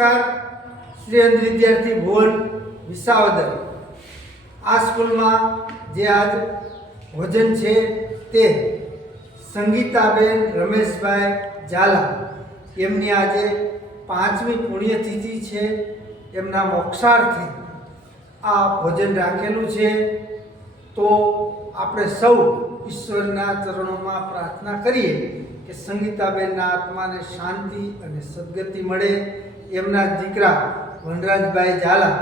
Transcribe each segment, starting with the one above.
નમસ્કાર, શ્રેષ્ઠ વિદ્યાર્થી ભુવન વિસાવદર. આ સ્કૂલમાં જે આજ ભોજન છે તે સંગીતાબેન રમેશભાઈ ઝાલા એમની આજે 5મી પુણ્યતિથિ છે. એમના મોક્ષાર્થે આ ભોજન રાખેલું છે. તો આપણે સૌ ઈશ્વરના ચરણોમાં પ્રાર્થના કરીએ કે સંગીતાબેનના આત્માને શાંતિ અને સદગતિ મળે. એમના દીકરા વનરાજભાઈ ઝાલા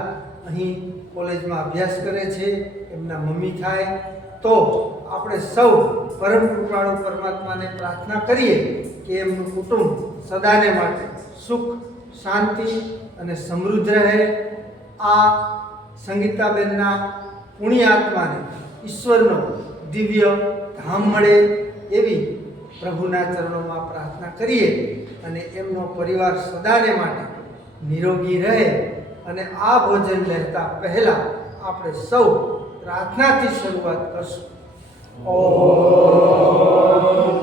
અહીં કોલેજમાં અભ્યાસ કરે છે, એમના મમ્મી થાય. તો આપણે સૌ પરમ કૃપાળુ પરમાત્માને પ્રાર્થના કરીએ કે એમનું કુટુંબ સદાને માટે સુખ, શાંતિ અને સમૃદ્ધ રહે. આ સંગીતાબેનના પુણ્ય આત્માને ઈશ્વરનો દિવ્ય ધામ મળે એવી પ્રભુના ચરણોમાં પ્રાર્થના કરીએ અને એમનો પરિવાર સદાને માટે નિરોગી રહે. અને આ ભોજન લેતા પહેલા આપણે સૌ પ્રાર્થનાથી શરૂઆત કરશું. ઓમ